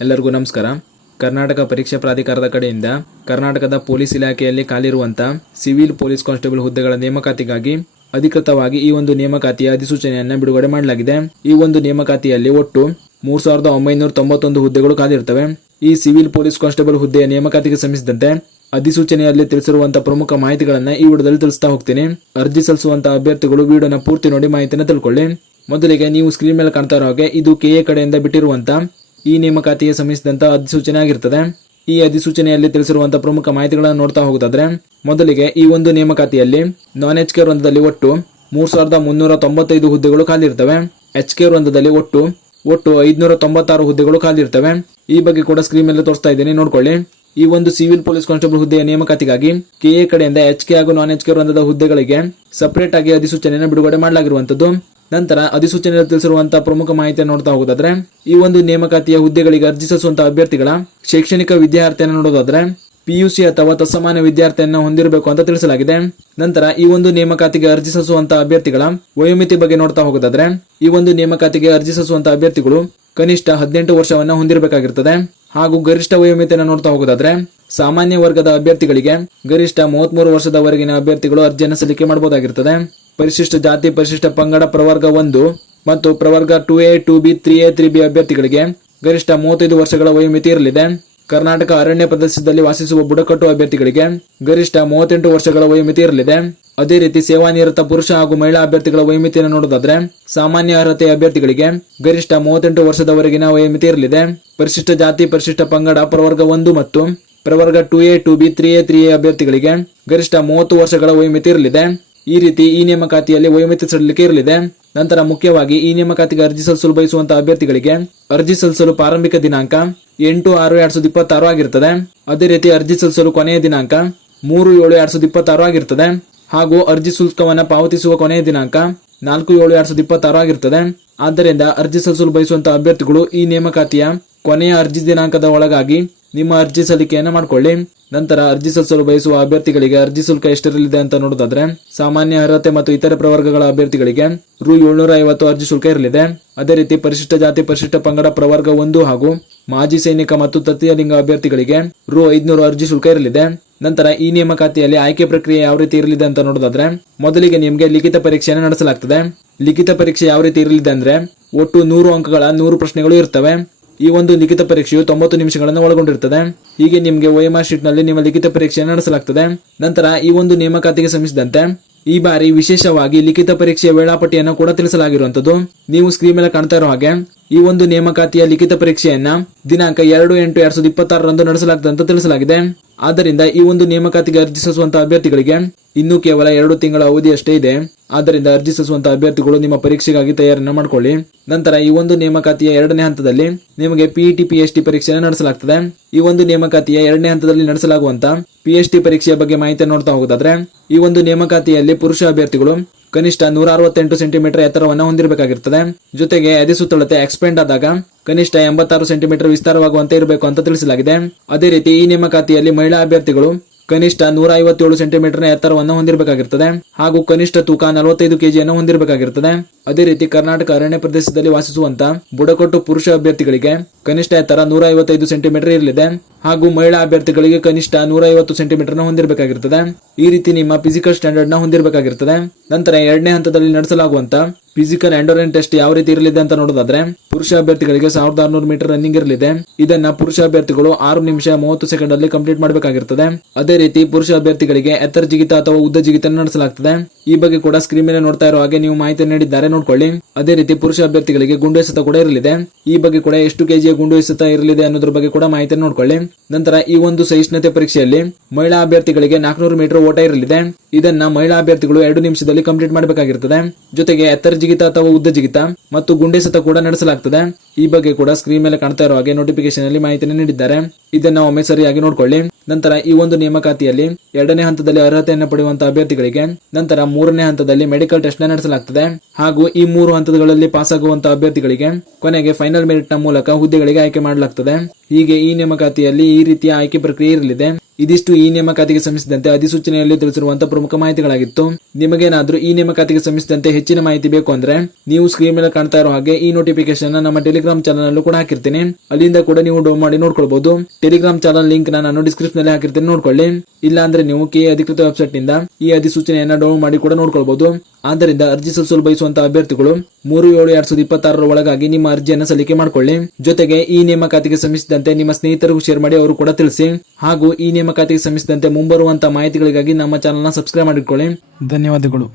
ಎಲ್ಲರಿಗೂ ನಮಸ್ಕಾರ. ಕರ್ನಾಟಕ ಪರೀಕ್ಷಾ ಪ್ರಾಧಿಕಾರದ ಕಡೆಯಿಂದ ಕರ್ನಾಟಕದ ಪೊಲೀಸ್ ಇಲಾಖೆಯಲ್ಲಿ ಖಾಲಿರುವಂತಹ ಸಿವಿಲ್ ಪೊಲೀಸ್ ಕಾನ್ಸ್ಟೇಬಲ್ ಹುದ್ದೆಗಳ ನೇಮಕಾತಿಗಾಗಿ ಅಧಿಕೃತವಾಗಿ ಈ ಒಂದು ನೇಮಕಾತಿಯ ಅಧಿಸೂಚನೆಯನ್ನು ಬಿಡುಗಡೆ ಮಾಡಲಾಗಿದೆ. ಈ ಒಂದು ನೇಮಕಾತಿಯಲ್ಲಿ ಒಟ್ಟು 3991 ಹುದ್ದೆಗಳು ಖಾಲಿರುತ್ತವೆ. ಈ ಸಿವಿಲ್ ಪೊಲೀಸ್ ಕಾನ್ಸ್ಟೇಬಲ್ ಹುದ್ದೆಯ ನೇಮಕಾತಿಗೆ ಸಂಬಂಧಿಸಿದಂತೆ ಅಧಿಸೂಚನೆಯಲ್ಲಿ ತಿಳಿಸಿರುವಂತಹ ಪ್ರಮುಖ ಮಾಹಿತಿಗಳನ್ನ ಈ ವಿಡಿಯೋದಲ್ಲಿ ತಿಳಿಸ್ತಾ ಹೋಗ್ತೀನಿ. ಅರ್ಜಿ ಸಲ್ಲಿಸುವಂತಹ ಅಭ್ಯರ್ಥಿಗಳು ವಿಡಿಯೋನ ಪೂರ್ತಿ ನೋಡಿ ಮಾಹಿತಿಯನ್ನು ತಿಳ್ಕೊಳ್ಳಿ. ಮೊದಲಿಗೆ ನೀವು ಸ್ಕ್ರೀನ್ ಮೇಲೆ ಕಾಣ್ತಾ ಇರೋ ಹಾಗೆ ಇದು ಕೆಎ ಕಡೆಯಿಂದ ಬಿಟ್ಟಿರುವಂತಹ ಈ ನೇಮಕಾತಿಗೆ ಸಂಬಂಧಿಸಿದಂತಹ ಅಧಿಸೂಚನೆ ಆಗಿರುತ್ತದೆ. ಈ ಅಧಿಸೂಚನೆಯಲ್ಲಿ ತಿಳಿಸಿರುವಂತಹ ಪ್ರಮುಖ ಮಾಹಿತಿಗಳನ್ನು ನೋಡ್ತಾ ಹೋಗುತ್ತಾದ್ರೆ, ಮೊದಲಿಗೆ ಈ ಒಂದು ನೇಮಕಾತಿಯಲ್ಲಿ ನಾನ್ HK ವೃಂದದಲ್ಲಿ ಒಟ್ಟು 3395 ಹುದ್ದೆಗಳು ಖಾಲಿ ಇರ್ತವೆ. HK ವೃಂದದಲ್ಲಿ ಒಟ್ಟು 596 ಹುದ್ದೆಗಳು ಖಾಲಿ ಇರ್ತವೆ. ಈ ಬಗ್ಗೆ ಕೂಡ ಸ್ಕ್ರೀನ್ ಮೇಲೆ ತೋರಿಸ್ತಾ ಇದ್ದೀನಿ, ನೋಡ್ಕೊಳ್ಳಿ. ಈ ಒಂದು ಸಿವಿಲ್ ಪೊಲೀಸ್ ಕಾನ್ಸ್ಟೇಬಲ್ ಹುದ್ದೆಯ ನೇಮಕಾತಿಗಾಗಿ ಕೆಎ ಕಡೆಯಿಂದ HK ಹಾಗೂ ನಾನ್ HK ವೃಂದದ ಹುದ್ದೆಗಳಿಗೆ ಸಪರೇಟ್ ಆಗಿ ಅಧಿಸೂಚನೆಯನ್ನು ಬಿಡುಗಡೆ ಮಾಡಲಾಗಿರುವಂತದ್ದು. ನಂತರ ಅಧಿಸೂಚನೆಯಲ್ಲಿ ತಿಳಿಸಿರುವಂತಹ ಪ್ರಮುಖ ಮಾಹಿತಿಯನ್ನು ನೋಡ್ತಾ ಹೋಗೋದಾದ್ರೆ, ಈ ಒಂದು ನೇಮಕಾತಿಯ ಹುದ್ದೆಗಳಿಗೆ ಅರ್ಜಿ ಸಲ್ಲಿಸುವಂತಹ ಅಭ್ಯರ್ಥಿಗಳ ಶೈಕ್ಷಣಿಕ ವಿದ್ಯಾರ್ಥಿಯನ್ನು ನೋಡೋದಾದ್ರೆ PUC ಅಥವಾ ತತ್ಸಮಾನ ವಿದ್ಯಾರ್ಥಿಯನ್ನು ಹೊಂದಿರಬೇಕು ಅಂತ ತಿಳಿಸಲಾಗಿದೆ. ನಂತರ ಈ ಒಂದು ನೇಮಕಾತಿಗೆ ಅರ್ಜಿ ಸಲ್ಲಿಸುವಂತಹ ಅಭ್ಯರ್ಥಿಗಳ ವಯೋಮಿತಿ ಬಗ್ಗೆ ನೋಡ್ತಾ ಹೋಗೋದಾದ್ರೆ, ಈ ಒಂದು ನೇಮಕಾತಿಗೆ ಅರ್ಜಿ ಸಲ್ಲಿಸುವಂತಹ ಅಭ್ಯರ್ಥಿಗಳು ಕನಿಷ್ಠ 18 ವರ್ಷವನ್ನ ಹೊಂದಿರಬೇಕಾಗಿರ್ತದೆ. ಹಾಗೂ ಗರಿಷ್ಠ ವಯೋಮಿತಿಯನ್ನು ನೋಡ್ತಾ ಹೋಗೋದಾದ್ರೆ, ಸಾಮಾನ್ಯ ವರ್ಗದ ಅಭ್ಯರ್ಥಿಗಳಿಗೆ ಗರಿಷ್ಠ 33 ವರ್ಷದವರೆಗಿನ ಅಭ್ಯರ್ಥಿಗಳು ಅರ್ಜಿಯನ್ನು ಸಲ್ಲಿಕೆ ಮಾಡಬಹುದಾಗಿರ್ತದೆ. ಪರಿಶಿಷ್ಟ ಜಾತಿ, ಪರಿಶಿಷ್ಟ ಪಂಗಡ, ಪ್ರವರ್ಗ 1 ಮತ್ತು ಪ್ರವರ್ಗ 2A, 2B, 3A, 3B ಅಭ್ಯರ್ಥಿಗಳಿಗೆ ಗರಿಷ್ಠ 35 ವರ್ಷಗಳ ವಯೋಮಿತಿ ಇರಲಿದೆ. ಕರ್ನಾಟಕ ಅರಣ್ಯ ಪ್ರದೇಶದಲ್ಲಿ ವಾಸಿಸುವ ಬುಡಕಟ್ಟು ಅಭ್ಯರ್ಥಿಗಳಿಗೆ ಗರಿಷ್ಠ 38 ವರ್ಷಗಳ ವಯೋಮಿತಿ ಇರಲಿದೆ. ಅದೇ ರೀತಿ ಸೇವಾನಿರತ ಪುರುಷ ಹಾಗೂ ಮಹಿಳಾ ಅಭ್ಯರ್ಥಿಗಳ ವಯೋಮಿತಿಯನ್ನು ನೋಡೋದಾದ್ರೆ, ಸಾಮಾನ್ಯ ಅರ್ಹತೆ ಅಭ್ಯರ್ಥಿಗಳಿಗೆ ಗರಿಷ್ಠ 38 ವರ್ಷದವರೆಗಿನ ವಯೋಮಿತಿ ಇರಲಿದೆ. ಪರಿಶಿಷ್ಟ ಜಾತಿ, ಪರಿಶಿಷ್ಟ ಪಂಗಡ, ಪ್ರವರ್ಗ 1 ಮತ್ತು ಪ್ರವರ್ಗ 2A, 2B, 3A, 3A ಅಭ್ಯರ್ಥಿಗಳಿಗೆ ಗರಿಷ್ಠ 30 ವರ್ಷಗಳ ವಯೋಮಿತಿ ಇರಲಿದೆ. ಈ ರೀತಿ ಈ ನೇಮಕಾತಿಯಲ್ಲಿ ವಯೋಮಿತಿ ಸಡಿಲಿಕೆ ಇರಲಿದೆ. ನಂತರ ಮುಖ್ಯವಾಗಿ ಈ ನೇಮಕಾತಿಗೆ ಅರ್ಜಿ ಸಲ್ಲಿಸಲು ಬಯಸುವಂತಹ ಅಭ್ಯರ್ಥಿಗಳಿಗೆ ಅರ್ಜಿ ಸಲ್ಲಿಸಲು ಪ್ರಾರಂಭಿಕ ದಿನಾಂಕ 8/6/2026 ಆಗಿರ್ತದೆ. ಅದೇ ರೀತಿ ಅರ್ಜಿ ಸಲ್ಲಿಸಲು ಕೊನೆಯ ದಿನಾಂಕ 3/7/2026 ಆಗಿರ್ತದೆ. ಹಾಗೂ ಅರ್ಜಿ ಶುಲ್ಕವನ್ನು ಪಾವತಿಸುವ ಕೊನೆಯ ದಿನಾಂಕ 4/7/2026 ಆಗಿರ್ತದೆ. ಆದ್ದರಿಂದ ಅರ್ಜಿ ಸಲ್ಲಿಸಲು ಬಯಸುವಂತಹ ಅಭ್ಯರ್ಥಿಗಳು ಈ ನೇಮಕಾತಿಯ ಕೊನೆಯ ಅರ್ಜಿ ದಿನಾಂಕದ ಒಳಗಾಗಿ ನಿಮ್ಮ ಅರ್ಜಿ ಸಲ್ಲಿಕೆಯನ್ನು ಮಾಡಿಕೊಳ್ಳಿ. ನಂತರ ಅರ್ಜಿ ಸಲ್ಲಿಸಲು ಬಯಸುವ ಅಭ್ಯರ್ಥಿಗಳಿಗೆ ಅರ್ಜಿ ಶುಲ್ಕ ಎಷ್ಟಿರಲಿದೆ ಅಂತ ನೋಡೋದಾದ್ರೆ, ಸಾಮಾನ್ಯ ಅರ್ಹತೆ ಮತ್ತು ಇತರೆ ಪ್ರವರ್ಗಗಳ ಅಭ್ಯರ್ಥಿಗಳಿಗೆ ರು 750 ಅರ್ಜಿ ಶುಲ್ಕ ಇರಲಿದೆ. ಅದೇ ರೀತಿ ಪರಿಶಿಷ್ಟ ಜಾತಿ, ಪರಿಶಿಷ್ಟ ಪಂಗಡ, ಪ್ರವರ್ಗ 1 ಹಾಗೂ ಮಾಜಿ ಸೈನಿಕ ಮತ್ತು ತೃತೀಯ ಲಿಂಗ ಅಭ್ಯರ್ಥಿಗಳಿಗೆ ರು 500 ಅರ್ಜಿ ಶುಲ್ಕ ಇರಲಿದೆ. ನಂತರ ಈ ನೇಮಕಾತಿಯಲ್ಲಿ ಆಯ್ಕೆ ಪ್ರಕ್ರಿಯೆ ಯಾವ ರೀತಿ ಇರಲಿದೆ ಅಂತ ನೋಡೋದಾದ್ರೆ, ಮೊದಲಿಗೆ ನಿಮಗೆ ಲಿಖಿತ ಪರೀಕ್ಷೆಯನ್ನು ನಡೆಸಲಾಗ್ತದೆ. ಲಿಖಿತ ಪರೀಕ್ಷೆ ಯಾವ ರೀತಿ ಇರಲಿದೆ ಅಂದ್ರೆ, ಒಟ್ಟು 100 ಅಂಕಗಳ 100 ಪ್ರಶ್ನೆಗಳು ಇರ್ತವೆ. ಈ ಒಂದು ಲಿಖಿತ ಪರೀಕ್ಷೆಯು 90 ನಿಮಿಷಗಳನ್ನು ಒಳಗೊಂಡಿರುತ್ತದೆ. ಹೀಗೆ ನಿಮಗೆ OMR ಶೀಟ್ ನಲ್ಲಿ ನಿಮ್ಮ ಲಿಖಿತ ಪರೀಕ್ಷೆಯನ್ನು ನಡೆಸಲಾಗ್ತದೆ. ನಂತರ ಈ ಒಂದು ನೇಮಕಾತಿಗೆ ಸಂಬಂಧಿಸಿದಂತೆ ಈ ಬಾರಿ ವಿಶೇಷವಾಗಿ ಲಿಖಿತ ಪರೀಕ್ಷೆಯ ವೇಳಾಪಟ್ಟಿಯನ್ನು ಕೂಡ ತಿಳಿಸಲಾಗಿರುವಂತದ್ದು. ನೀವು ಸ್ಕ್ರೀನ್ ಮೇಲೆ ಕಾಣ್ತಾ ಇರೋ ಹಾಗೆ ಈ ಒಂದು ನೇಮಕಾತಿಯ ಲಿಖಿತ ಪರೀಕ್ಷೆಯನ್ನ ದಿನಾಂಕ 2/8/2026 ನಡೆಸಲಾಗ್ತದೆ ಅಂತ ತಿಳಿಸಲಾಗಿದೆ. ಆದ್ದರಿಂದ ಈ ಒಂದು ನೇಮಕಾತಿಗೆ ಅರ್ಜಿ ಸಲ್ಲಿಸುವಂತಹ ಅಭ್ಯರ್ಥಿಗಳಿಗೆ ಇನ್ನೂ ಕೇವಲ 2 ತಿಂಗಳ ಅವಧಿ ಅಷ್ಟೇ ಇದೆ. ಆದ್ದರಿಂದ ಅರ್ಜಿ ಸಲ್ಲಿಸುವಂತಹ ಅಭ್ಯರ್ಥಿಗಳು ನಿಮ್ಮ ಪರೀಕ್ಷೆಗಾಗಿ ತಯಾರಿಯನ್ನು ಮಾಡಿಕೊಳ್ಳಿ. ನಂತರ ಈ ಒಂದು ನೇಮಕಾತಿಯ 2ನೇ ಹಂತದಲ್ಲಿ ನಿಮಗೆ PET PST ಪರೀಕ್ಷೆಯನ್ನು ನಡೆಸಲಾಗ್ತದೆ. ಈ ಒಂದು ನೇಮಕಾತಿಯ 2ನೇ ಹಂತದಲ್ಲಿ ನಡೆಸಲಾಗುವಂತಹ PST ಪರೀಕ್ಷೆಯ ಬಗ್ಗೆ ಮಾಹಿತಿ ನೋಡ್ತಾ ಹೋಗೋದಾದ್ರೆ, ಈ ಒಂದು ನೇಮಕಾತಿಯಲ್ಲಿ ಪುರುಷ ಅಭ್ಯರ್ಥಿಗಳು ಕನಿಷ್ಠ 168 ಸೆಂಟಿಮೀಟರ್ ಎತ್ತರವನ್ನು ಹೊಂದಿರಬೇಕಾಗಿರ್ತದೆ. ಜೊತೆಗೆ ಎದೆಸುತ್ತಳತೆ ಎಕ್ಸ್ಪೆಂಡ್ ಆದಾಗ ಕನಿಷ್ಠ 86 ಸೆಂಟಿಮೀಟರ್ ವಿಸ್ತಾರವಾಗುವಂತೆ ಇರಬೇಕು ಅಂತ ತಿಳಿಸಲಾಗಿದೆ. ಅದೇ ರೀತಿ ಈ ನೇಮಕಾತಿಯಲ್ಲಿ ಮಹಿಳಾ ಅಭ್ಯರ್ಥಿಗಳು ಕನಿಷ್ಠ 157 ಸೆಂಟಿಮೀಟರ್ ಎತ್ತರವನ್ನು ಹೊಂದಿರಬೇಕಾಗಿರ್ತದೆ. ಹಾಗೂ ಕನಿಷ್ಠ ತೂಕ 45 kgಯನ್ನು ಹೊಂದಿರಬೇಕಾಗಿರ್ತದೆ. ಅದೇ ರೀತಿ ಕರ್ನಾಟಕ ಅರಣ್ಯ ಪ್ರದೇಶದಲ್ಲಿ ವಾಸಿಸುವಂತ ಬುಡಕಟ್ಟು ಪುರುಷ ಅಭ್ಯರ್ಥಿಗಳಿಗೆ ಕನಿಷ್ಠ ಎತ್ತರ 155 ಸೆಂಟಿಮೀಟರ್ ಇರಲಿದೆ. ಹಾಗೂ ಮಹಿಳಾ ಅಭ್ಯರ್ಥಿಗಳಿಗೆ ಕನಿಷ್ಠ 150 ಸೆಂಟಿಮೀಟರ್ ಹೊಂದಿರಬೇಕಾಗಿರ್ತದೆ. ಈ ರೀತಿ ನಿಮ್ಮ ಫಿಸಿಕಲ್ ಸ್ಟ್ಯಾಂಡರ್ಡ್ ನ ಹೊಂದಿರಬೇಕಾಗಿರ್ತದೆ. ನಂತರ 2ನೇ ಹಂತದಲ್ಲಿ ನಡೆಸಲಾಗುವಂತ ಫಿಸಿಕಲ್ ಎಂಡೋರೆನ್ಸ್ ಟೆಸ್ಟ್ ಯಾವ ರೀತಿ ಇರಲಿದೆ ಅಂತ ನೋಡೋದಾದ್ರೆ, ಪುರುಷ ಅಭ್ಯರ್ಥಿಗಳಿಗೆ 1600 ಮೀಟರ್ ರನ್ನಿಂಗ್ ಇರಲಿದೆ. ಇದನ್ನ ಪುರುಷ ಅಭ್ಯರ್ಥಿಗಳು 6 ನಿಮಿಷ 30 ಸೆಕೆಂಡ್ ಅಲ್ಲಿ ಕಂಪ್ಲೀಟ್ ಮಾಡಬೇಕಾಗಿರ್ತದೆ. ಅದೇ ರೀತಿ ಪುರುಷ ಅಭ್ಯರ್ಥಿಗಳಿಗೆ ಎತ್ತರ ಜಿಗಿತ ಅಥವಾ ಉದ್ದ ಜಿಗಿತ ನಡೆಸಲಾಗ್ತದೆ. ಈ ಬಗ್ಗೆ ಕೂಡ ಸ್ಕ್ರೀನ್ ಮೇಲೆ ನೋಡ್ತಾ ಇರೋ ಹಾಗೆ ನೀವು ಮಾಹಿತಿ ನೀಡಿದ್ದಾರೆ, ನೋಡ್ಕೊಳ್ಳಿ. ಅದೇ ರೀತಿ ಪುರುಷ ಅಭ್ಯರ್ಥಿಗಳಿಗೆ ಗುಂಡು ಎಸೆತ ಕೂಡ ಇರಲಿದೆ. ಈ ಬಗ್ಗೆ ಕೂಡ ಎಷ್ಟು ಕೆಜಿಯ ಗುಂಡು ಎಸೆತ ಇರಲಿದೆ ಅನ್ನೋದ್ರ ಬಗ್ಗೆ ಕೂಡ ಮಾಹಿತಿ ನೋಡ್ಕೊಳ್ಳಿ. ನಂತರ ಈ ಒಂದು ಸಹಿಷ್ಣುತೆ ಪರೀಕ್ಷೆಯಲ್ಲಿ ಮಹಿಳಾ ಅಭ್ಯರ್ಥಿಗಳಿಗೆ 400 ಮೀಟರ್ ಓಟ ಇರಲಿದೆ. ಇದನ್ನ ಮಹಿಳಾ ಅಭ್ಯರ್ಥಿಗಳು 2 ನಿಮಿಷದಲ್ಲಿ ಕಂಪ್ಲೀಟ್ ಮಾಡಬೇಕಾಗಿರ್ತದೆ. ಜೊತೆಗೆ ಎತ್ತರ ಜಿಗಿತ ಅಥವಾ ಉದ್ದ ಜಿಗಿತ ಮತ್ತು ಗುಂಡೆಸೆತ ಕೂಡ ನಡೆಸಲಾಗ್ತದೆ. ಈ ಬಗ್ಗೆ ಕೂಡ ಸ್ಕ್ರೀನ್ ಮೇಲೆ ಕಾಣ್ತಾ ಇರೋ ಹಾಗೆ ನೋಟಿಫಿಕೇಶನ್ ಅಲ್ಲಿ ಮಾಹಿತಿಯನ್ನು ನೀಡಿದ್ದಾರೆ. ಇದನ್ನ ಒಮ್ಮೆ ಸರಿಯಾಗಿ ನೋಡ್ಕೊಳ್ಳಿ. ನಂತರ ಈ ಒಂದು ನೇಮಕಾತಿಯಲ್ಲಿ 2ನೇ ಹಂತದಲ್ಲಿ ಅರ್ಹತೆಯನ್ನು ಪಡೆಯುವಂತಹ ಅಭ್ಯರ್ಥಿಗಳಿಗೆ ನಂತರ 3ನೇ ಹಂತದಲ್ಲಿ ಮೆಡಿಕಲ್ ಟೆಸ್ಟ್ ನಡೆಸಲಾಗ್ತದೆ. ಹಾಗೂ ಈ 3 ಹಂತಗಳಲ್ಲಿ ಪಾಸ್ ಆಗುವಂತಹ ಅಭ್ಯರ್ಥಿಗಳಿಗೆ ಕೊನೆಗೆ ಫೈನಲ್ ಮೆರಿಟ್ ನ ಮೂಲಕ ಹುದ್ದೆಗಳಿಗೆ ಆಯ್ಕೆ ಮಾಡಲಾಗ್ತದೆ. ಹೀಗೆ ಈ ನೇಮಕಾತಿಯಲ್ಲಿ ಈ ರೀತಿಯ ಆಯ್ಕೆ ಪ್ರಕ್ರಿಯೆ ಇರಲಿದೆ. ಇದಿಷ್ಟು ಈ ನೇಮಕಾತಿಗೆ ಸಂಬಂಧಿಸಿದಂತೆ ಅಧಿಸೂಚನೆಯಲ್ಲಿ ತಿಳಿಸಿರುವಂತಹ ಪ್ರಮುಖ ಮಾಹಿತಿಗಳಾಗಿತ್ತು. ನಿಮಗೇನಾದ್ರೂ ಈ ನೇಮಕಾತಿಗೆ ಸಂಬಂಧಿಸಿದಂತೆ ಹೆಚ್ಚಿನ ಮಾಹಿತಿ ಬೇಕು ಅಂದ್ರೆ ನೀವು ಸ್ಕ್ರೀನ್ ಮೇಲೆ ಕಾಣ್ತಾ ಇರೋ ಹಾಗೆ ಈ ನೋಟಿಫಿಕೇಶನ್ ನಮ್ಮ ಟೆಲಿಗ್ರಾಮ್ ಚಾನಲ್ ಅಲ್ಲೂ ಕೂಡ ಹಾಕಿರ್ತೀನಿ. ಅಲ್ಲಿಂದ ಕೂಡ ನೀವು ಡೌನ್ ಮಾಡಿ ನೋಡ್ಕೊಳ್ಬಹುದು. ಟೆಲಿಗ್ರಾಮ್ ಚಾನಲ್ ಲಿಂಕ್ ನಾನು ಡಿಸ್ಕ್ರಿಪ್ಷನ್ ನಲ್ಲಿ ಹಾಕಿರ್ತೀನಿ, ನೋಡ್ಕೊಳ್ಳಿ. ಇಲ್ಲ ಅಂದ್ರೆ ನೀವು ಕೆಎ ಅಧಿಕೃತ ವೆಬ್ಸೈಟ್ ನಿಂದ ಈ ಅಧಿಸೂಚನೆಯನ್ನ ಡೌನ್ ಮಾಡಿ ಕೂಡ ನೋಡ್ಕೊಳ್ಬಹುದು. ಆದ್ದರಿಂದ ಅರ್ಜಿ ಸಲ್ಲಿಸಲು ಬಯಸುವಂತಹ ಅಭ್ಯರ್ಥಿಗಳು 3/7/2026 ಒಳಗಾಗಿ ನಿಮ್ಮ ಅರ್ಜಿಯನ್ನು ಸಲ್ಲಿಕೆ ಮಾಡಿಕೊಳ್ಳಿ. ಜೊತೆಗೆ ಈ ನೇಮಕಾತಿಗೆ ಸಂಬಂಧಿಸಿದಂತೆ ನಿಮ್ಮ ಸ್ನೇಹಿತರಿಗೂ ಶೇರ್ ಮಾಡಿ, ಅವರು ಕೂಡ ತಿಳಿಸಿ. ಹಾಗೂ ಈ ನೇಮಕಾತಿಗೆ ಸಂಬಂಧಿಸಿದಂತೆ ಮುಂಬರುವಂತಹ ಮಾಹಿತಿಗಳಿಗಾಗಿ ನಮ್ಮ ಚಾನಲ್ನ ಸಬ್ಸ್ಕ್ರೈಬ್ ಮಾಡಿಕೊಳ್ಳಿ. ಧನ್ಯವಾದಗಳು.